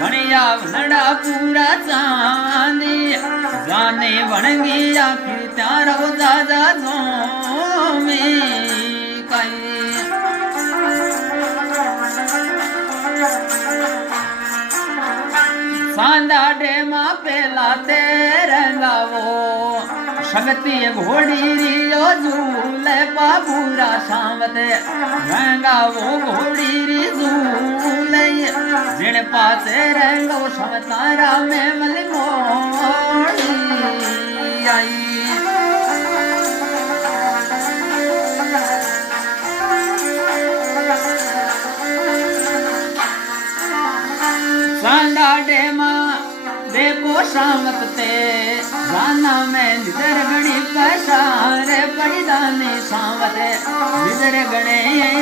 वणिया वनड़ा पूरा चांदी जाने वणगी आखिर त्यारो दादा में सांदा डेमा पेला तेरंगावो शक्ति घोड़ी रियो झूले पाबूरा सांवते रंगावो घोड़ी री झूले जिन पासे रंगो समतारा में मलमोड़ी आई सांदा डेमा देखो शामत ते जाना में निदर गणी पसारे पड़ी दाने सावते निदर गणे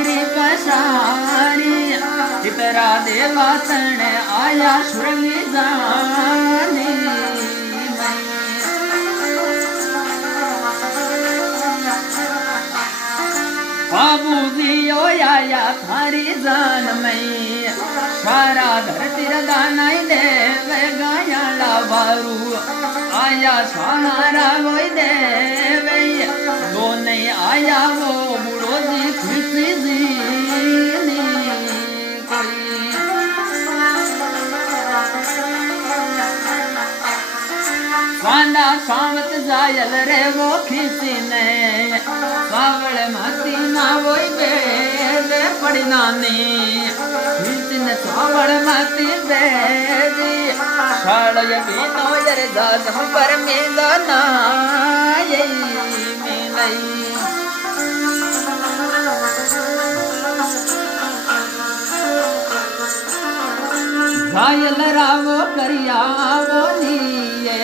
री पसारी चितरा देवा तने आया सुरंगी जानी बाबू दियो आया थारी जान मई सारा धरती दानाई देव गायाला बारू आया सारा गोई देव दो नहीं आया वो बुढ़ो जी खुशी जी वांदा सावत जायल रे वो खींची ने सावल माती ना वोई बेदे पड़ी नानी खींची ने सावल माती बेदी शाल ये बीतो जरे दादम पर मेदा ना ये मिलाई जायल रावो करिया वो लिए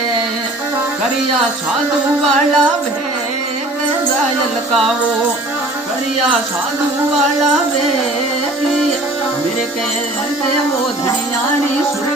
करिया साधु वाला भेद जायल कावो करिया साधु वाला भेद मेरे के वो धनियानी सुर